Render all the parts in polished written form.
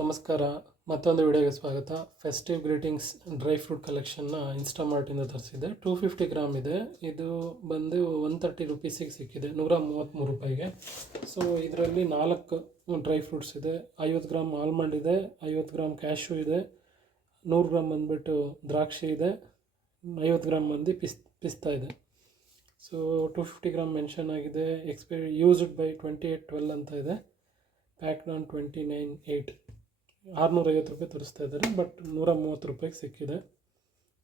ನಮಸ್ಕಾರ, ಮತ್ತೊಂದು ವಿಡಿಯೋಗೆ ಸ್ವಾಗತ. ಫೆಸ್ಟಿವ್ ಗ್ರೀಟಿಂಗ್ಸ್ ಡ್ರೈ ಫ್ರೂಟ್ ಕಲೆಕ್ಷನ್ನ ಇನ್ಸ್ಟಾಮಾರ್ಟಿಂದ ತರಿಸಿದೆ. 250 ಗ್ರಾಮ್ ಇದೆ. ಇದು ಬಂದು 130 ರುಪೀಸಿಗೆ ಸಿಕ್ಕಿದೆ, 133 ರೂಪಾಯಿಗೆ. ಸೊ ಇದರಲ್ಲಿ 4 ಡ್ರೈ ಫ್ರೂಟ್ಸ್ ಇದೆ. 50 ಗ್ರಾಮ್ ಆಲ್ಮಂಡ್ ಇದೆ, 50 ಗ್ರಾಮ್ ಕ್ಯಾಶ್ಯೂ ಇದೆ, 100 ಗ್ರಾಮ್ ಬಂದುಬಿಟ್ಟು ದ್ರಾಕ್ಷಿ ಇದೆ, 50 ಗ್ರಾಮ್ ಬಂದು ಪಿಸ್ತಾ ಇದೆ. ಸೊ 250 ಗ್ರಾಮ್ ಮೆನ್ಷನ್ ಆಗಿದೆ. ಯೂಸ್ಡ್ ಬೈ 2812 ಅಂತ ಇದೆ. Packed on 29/8. 650 ರೂಪಾಯಿ ತೋರಿಸ್ತಾ ಇದ್ದಾರೆ, ಬಟ್ 130 ರೂಪಾಯಿಗೆ ಸಿಕ್ಕಿದೆ.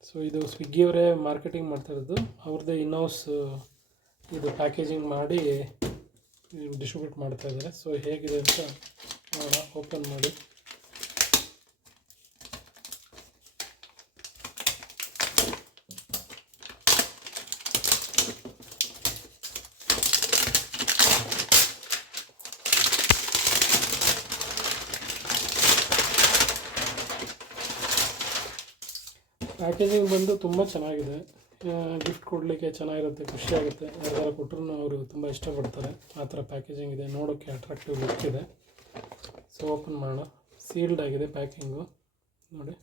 ಸೊ ಇದು ಸ್ವಿಗ್ಗಿಯವರೇ ಮಾರ್ಕೆಟಿಂಗ್ ಮಾಡ್ತಾಯಿರೋದು. ಅವ್ರದ್ದೇ ಇನ್ಹೌಸ್ ಇದು ಪ್ಯಾಕೇಜಿಂಗ್ ಮಾಡಿ ಡಿಸ್ಟ್ರಿಬ್ಯೂಟ್ ಮಾಡ್ತಾಯಿದ್ದಾರೆ. ಸೊ ಹೇಗಿದೆ ಅಂತ ಓಪನ್ ಮಾಡಿ. ಪ್ಯಾಕೇಜಿಂಗ್ ಬಂದು ತುಂಬ ಚೆನ್ನಾಗಿದೆ. ಗಿಫ್ಟ್ ಕೊಡಲಿಕ್ಕೆ ಚೆನ್ನಾಗಿರುತ್ತೆ, ಖುಷಿಯಾಗುತ್ತೆ. ಯಾರ್ಯಾರು ಕೊಟ್ಟರು ಅವರು ತುಂಬ ಇಷ್ಟಪಡ್ತಾರೆ. ಆ ಥರ ಪ್ಯಾಕೇಜಿಂಗ್ ಇದೆ, ನೋಡೋಕ್ಕೆ ಅಟ್ರಾಕ್ಟಿವ್ ಲುಕ್ ಇದೆ. ಸೊ ಓಪನ್ ಮಾಡೋಣ. ಸೀಲ್ಡ್ ಆಗಿದೆ ಪ್ಯಾಕಿಂಗು ನೋಡಿ.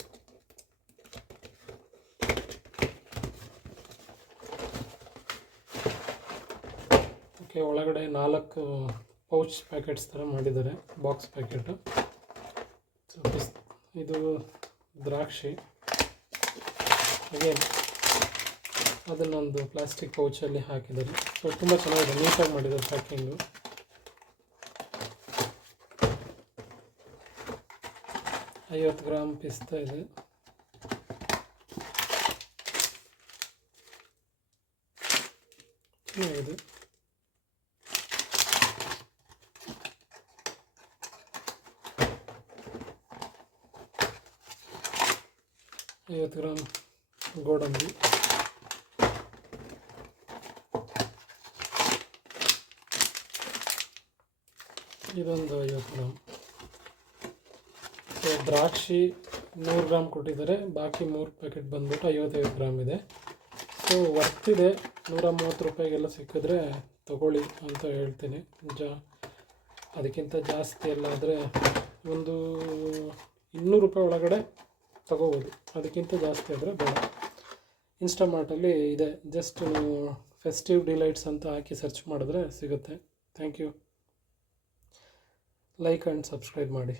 ಓಕೆ, ಒಳಗಡೆ 4 ಪೌಚ್ ಪ್ಯಾಕೆಟ್ಸ್ ಥರ ಮಾಡಿದ್ದಾರೆ, ಬಾಕ್ಸ್ ಪ್ಯಾಕೆಟು. ಸೊ ಇದು ದ್ರಾಕ್ಷಿ ಅಗೇನ್ ಅದನ್ನೊಂದು ಪ್ಲಾಸ್ಟಿಕ್ ಪೌಚಲ್ಲಿ ಹಾಕಿದ್ದಾರೆ. ಸೊ ತುಂಬ ಚೆನ್ನಾಗಿದೆ, ನೀಟಾಗಿ ಮಾಡಿದ್ದಾರೆ ಪ್ಯಾಕಿಂಗು. ಐವತ್ತು ಗ್ರಾಮ್ ಪಿಸ್ತಾ ಇದೆ. ಚೆನ್ನಾಗಿದೆ. ಐವತ್ತು ಗ್ರಾಮ್ ಗೋಡಂಬಿ, ಇದೊಂದು 50 ಗ್ರಾಮ್. ಸೊ ದ್ರಾಕ್ಷಿ 100 ಗ್ರಾಮ್ ಕೊಟ್ಟಿದ್ದಾರೆ, ಬಾಕಿ 3 ಪ್ಯಾಕೆಟ್ ಬಂದ್ಬಿಟ್ಟು 55 ಗ್ರಾಮ್ ಇದೆ. ಸೊ ವರ್ತಿದೆ. 130 ರೂಪಾಯಿಗೆಲ್ಲ ಸಿಕ್ಕಿದ್ರೆ ತಗೊಳ್ಳಿ ಅಂತ ಹೇಳ್ತೀನಿ. ಅದಕ್ಕಿಂತ ಜಾಸ್ತಿ ಎಲ್ಲ ಆದರೆ ಒಂದು 200 ರೂಪಾಯಿ ಒಳಗಡೆ ತಗೋಬೋದು. ಅದಕ್ಕಿಂತ ಜಾಸ್ತಿ ಆದರೆ ಬೇಡ. ಇನ್ಸ್ಟಾಮಾರ್ಟಲ್ಲಿ ಇದೆ, ಜಸ್ಟ್ ನೀವು ಫೆಸ್ಟಿವ್ ಡಿಲೈಟ್ಸ್ ಅಂತ ಹಾಕಿ ಸರ್ಚ್ ಮಾಡಿದ್ರೆ ಸಿಗುತ್ತೆ. Thank you. Like and subscribe ಮಾಡಿ.